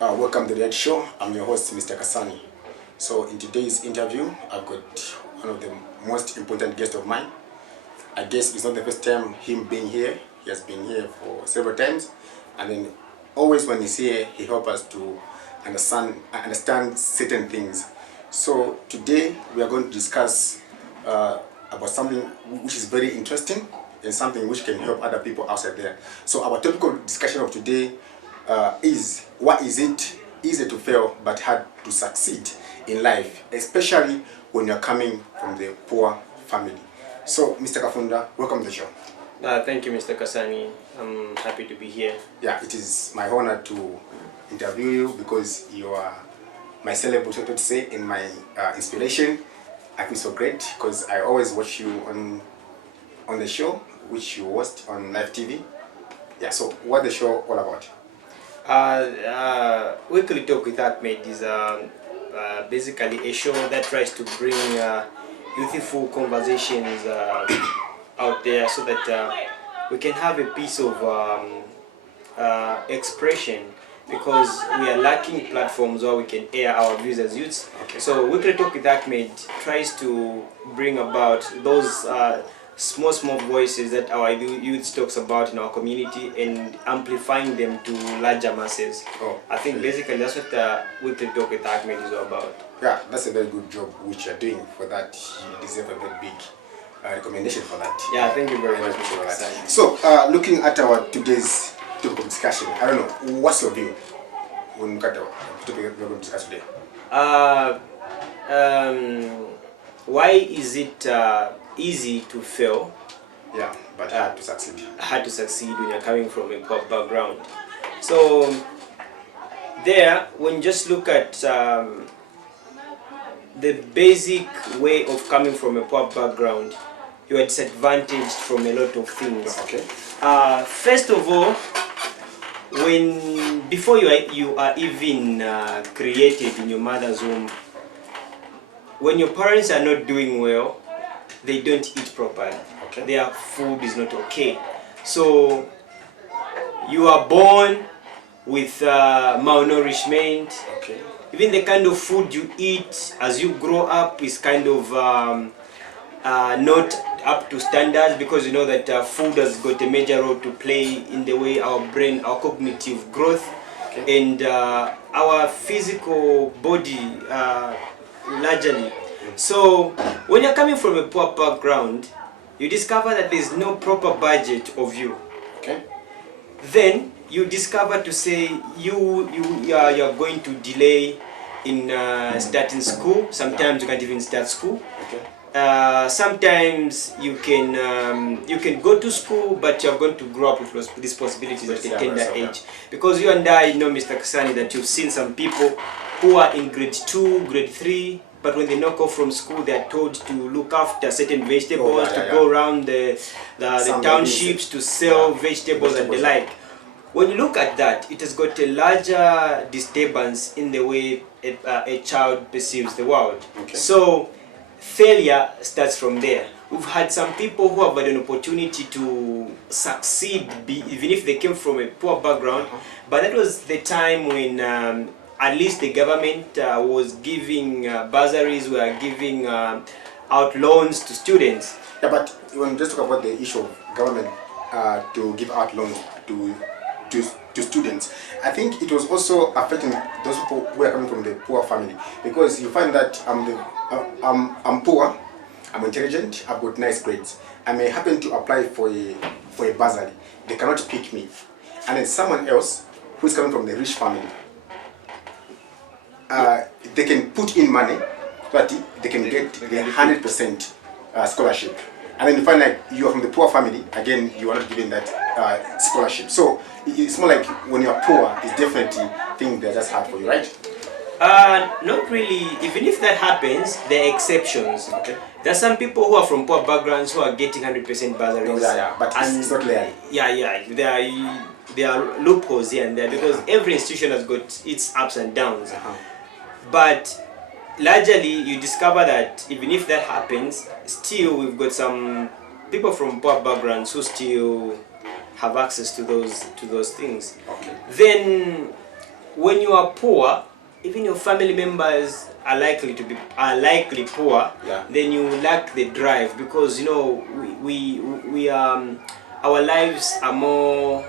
Welcome to the Red Show. I'm your host, Mr. Kasani. So in today's interview, I've got one of the most important guests of mine. I guess it's not the first time him being here. He has been here for several times, and then always when he's here, he helps us to understand certain things. So today we are going to discuss about something which is very interesting and something which can help other people outside there. So our topic of discussion of today is why is it easy to fail but hard to succeed in life, especially when you're coming from the poor family. So, Mr. Kafunda, welcome to the show. Thank you, Mr. Kasani. I'm happy to be here. Yeah, it is my honor to interview you because you are my celebrity, so to say, in my inspiration. I feel so great because I always watch you on the show, which you host on live TV. Yeah, so what the show all about? Weekly Talk with Ahmed is basically a show that tries to bring youthful conversations out there so that we can have a piece of expression, because we are lacking platforms where we can air our views as youths. Okay. So Weekly Talk with Ahmed tries to bring about those small voices that our youth talks about in our community and amplifying them to larger masses. I think basically that's what Weekly Talk with Ahmed is all about. Yeah, that's a very good job which you're doing for that. You deserve a very big recommendation for that. Yeah, thank you very much, Mr. Kasani. So, looking at our today's topic of discussion, I don't know, what's your view when you look at the topic we're going to discuss today? Why is it easy to fail? Yeah, but hard to succeed. Hard to succeed when you're coming from a poor background. So there, when you just look at the basic way of coming from a poor background, you are disadvantaged from a lot of things. Okay. First of all, before you are even created in your mother's womb, when your parents are not doing well, they don't eat properly. Okay. Their food is not okay. So you are born with malnourishment. Okay. Even the kind of food you eat as you grow up is kind of not up to standards, because you know that food has got a major role to play in the way our brain, our cognitive growth, okay, and our physical body largely. So when you're coming from a poor background, you discover that there's no proper budget of you. Okay. Then you discover to say you're going to delay in starting school. Sometimes you can't even start school. Okay. Sometimes you can go to school, but you're going to grow up with responsibilities at a tender age. Because you and I know, Mr. Kasani, that you've seen some people who are in grade 2, grade 3, but when they knock off from school, they are told to look after certain vegetables, go around the townships to sell vegetables and the like. When you look at that, it has got a larger disturbance in the way a child perceives the world. Okay. So failure starts from there. We've had some people who have had an opportunity to succeed, even if they came from a poor background, but that was the time when at least the government was giving bursaries, were giving out loans to students. Yeah, but when we just talk about the issue of government to give out loans to students, I think it was also affecting those people who are coming from the poor family, because you find that I'm poor, I'm intelligent, I've got nice grades. I may happen to apply for a bursary. They cannot pick me, and then someone else who is coming from the rich family, they can put in money, but they can get the 100% scholarship. And then you find like you are from the poor family, again, you are not given that scholarship. So it's more like when you're poor, it's definitely thing that that's hard for you, right? Not really. Even if that happens, there are exceptions. Okay. There are some people who are from poor backgrounds who are getting 100% bursaries. No, yeah, but it's not there. Yeah. There are loopholes here and there, because every institution has got its ups and downs. But largely, you discover that even if that happens, still we've got some people from poor backgrounds who still have access to those things. Okay. Then when you are poor, even your family members are likely poor. Yeah. Then you lack the drive, because you know we our lives are more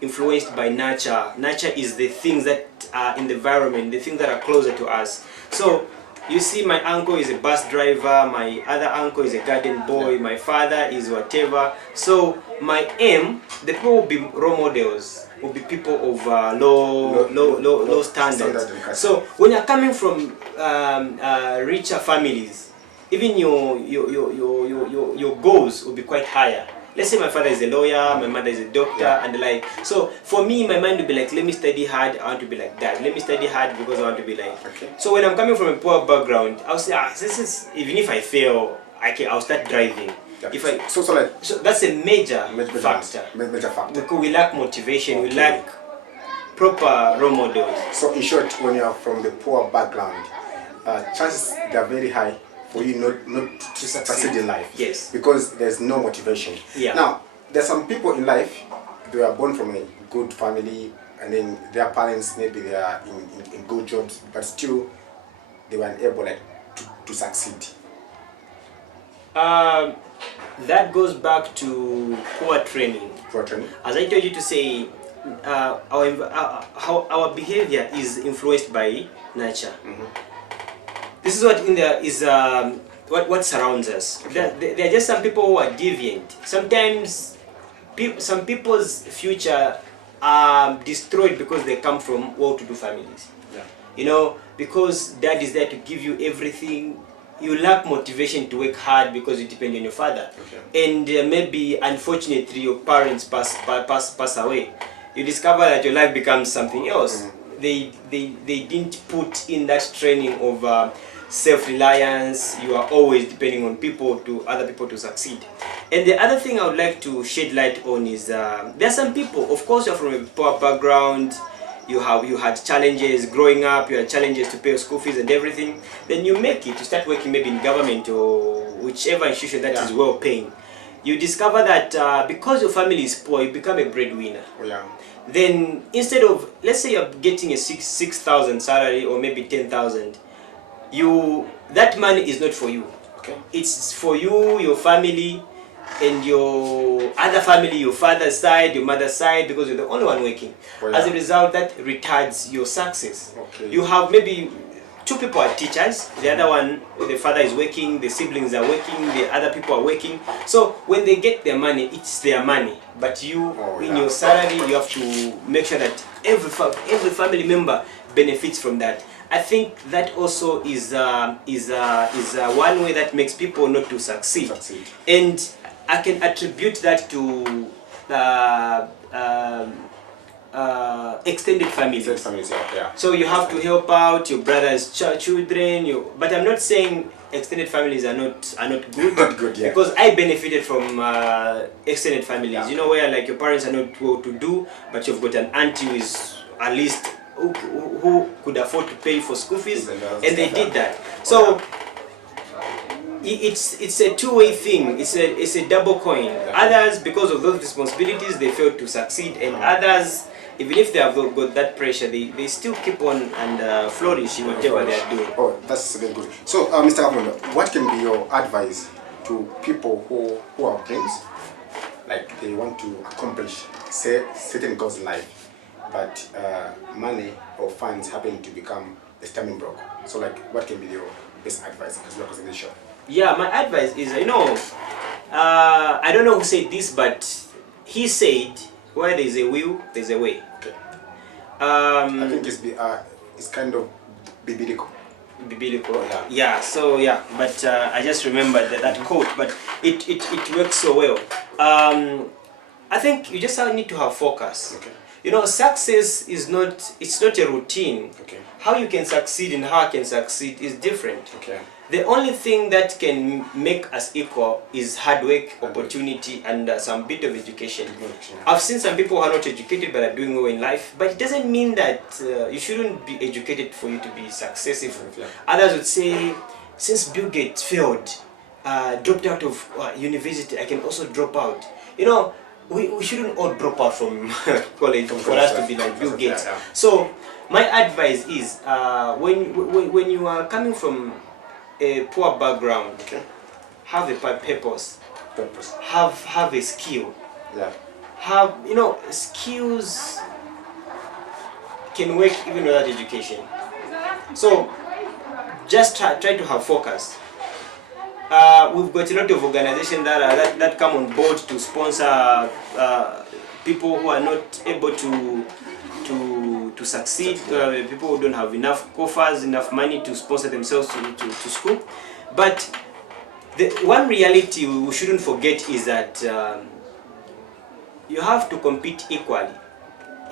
influenced by nature. Nature is the things that are in the environment, the things that are closer to us. So you see, my uncle is a bus driver, my other uncle is a garden boy, Yeah. my father is whatever. So my aim, the people will be role models, will be people of low standards. So when you're coming from richer families, even your goals will be quite higher. Let's say my father is a lawyer, my mother is a doctor, Yeah. and like, so for me, my mind will be like, let me study hard, I want to be like that. Let me study hard because I want to be like. Okay. So when I'm coming from a poor background, I'll say, this is, even if I fail, I'll start driving. Yeah. If I, so that's a major factor. Major factor. Because we lack motivation, we Okay. lack proper role models. So in short, when you are from the poor background, chances they are very high for you not to succeed in life. Yes. Because there's no motivation. Yeah. Now, there's some people in life, they are born from a good family, and then their parents, maybe they are in good jobs, but still they were unable to succeed. That goes back to poor training. Poor training. As I told you to say, how our behavior is influenced by nature. This is what in there is what surrounds us. There are just some people who are deviant. Sometimes some people's future are destroyed because they come from well-to-do families. Yeah. You know, because dad is there to give you everything. You lack motivation to work hard because you depend on your father. Okay. And maybe unfortunately your parents pass away. You discover that your life becomes something else. They didn't put in that training of self-reliance. You are always depending on other people to succeed. And the other thing I would like to shed light on is there are some people, of course you're from a poor background, you had challenges growing up, you had challenges to pay your school fees and everything. Then you make it, you start working maybe in government or whichever institution that is well paying. You discover that because your family is poor, you become a breadwinner. Yeah. Then instead of, let's say you're getting a 6,000 salary or maybe 10,000, that money is not for you. Okay. It's for you, your family, and your other family, your father's side, your mother's side, because you're the only one working. Oh, yeah. As a result, that retards your success. Okay. You have maybe two people are teachers, the other one, the father is working, the siblings are working, the other people are working. So when they get their money, it's their money. But you, in your salary, you have to make sure that every family member benefits from that. I think that also is one way that makes people not to succeed. And I can attribute that to extended families. Yeah. So you have to help out your brother's children. But I'm not saying extended families are not good. Not good, yeah. Because I benefited from extended families. Yeah. You know, where like your parents are not well to do, but you've got an auntie who is at least who could afford to pay for school fees, and they did that. So it's a two-way thing. It's a double coin. Others, because of those responsibilities, they fail to succeed, and others, even if they have got that pressure, they still keep on and flourish in whatever they are doing. Oh, that's very good. So, Mr. Kapondo, what can be your advice to people who have dreams, like they want to accomplish certain goals in life, but money or funds happen to become a stumbling block? So, like, what can be your best advice as well as in the show? Yeah, my advice is, I don't know who said this, but he said, where there is a will, there's a way. Okay. I think it's kind of biblical. Biblical. Yeah. So yeah, but I just remembered that quote, but it works so well. I think you just need to have focus. Okay. Success is it's not a routine. Okay. How you can succeed and how I can succeed is different. Okay. The only thing that can make us equal is hard work, opportunity, and some bit of education. I've seen some people who are not educated but are doing well in life, but it doesn't mean that you shouldn't be educated for you to be successful. Yeah. Others would say, since Bill Gates failed, dropped out of university, I can also drop out. You know, we shouldn't all drop out from college for us to be like Bill Gates. Yeah. So my advice is when you are coming from a poor background, Okay. have a purpose, Purpose. have a skill, Yeah. have, you know, skills can work even without education. So just try to have focus. We've got a lot of organizations that come on board to sponsor people who are not able to succeed, people who don't have enough coffers, enough money to sponsor themselves to school. But the one reality we shouldn't forget is that you have to compete equally.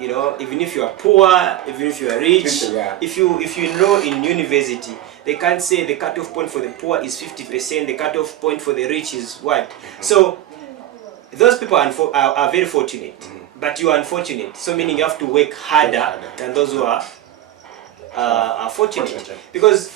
You know, even if you are poor, even if you are rich, Yeah. if you enroll in university, they can't say the cutoff point for the poor is 50%, the cutoff point for the rich is what. So those people are very fortunate, but you are unfortunate. So meaning you have to work harder than those who are fortunate. Because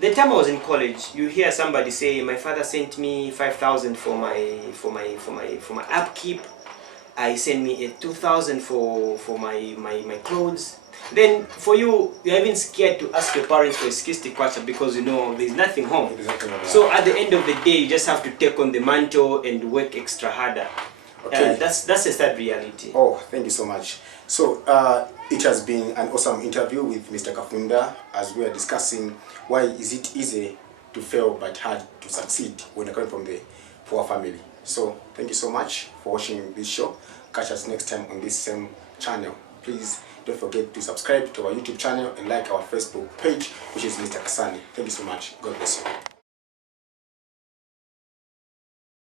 the time I was in college, you hear somebody say, "My father sent me 5,000 for my upkeep. I send me 2,000 for my clothes." Then for you, you're even scared to ask your parents for a skisty kwacha because you know there's nothing home. Exactly. So at the end of the day, you just have to take on the mantle and work extra harder. Okay. That's a sad reality. Oh, thank you so much. So it has been an awesome interview with Mr. Kafunda as we are discussing why is it easy to fail but hard to succeed when you're coming from the poor family. So thank you so much for watching this show. Catch us next time on this same channel. Please don't forget to subscribe to our YouTube channel and like our Facebook page, which is Mr. Kasani. Thank you so much. God bless you.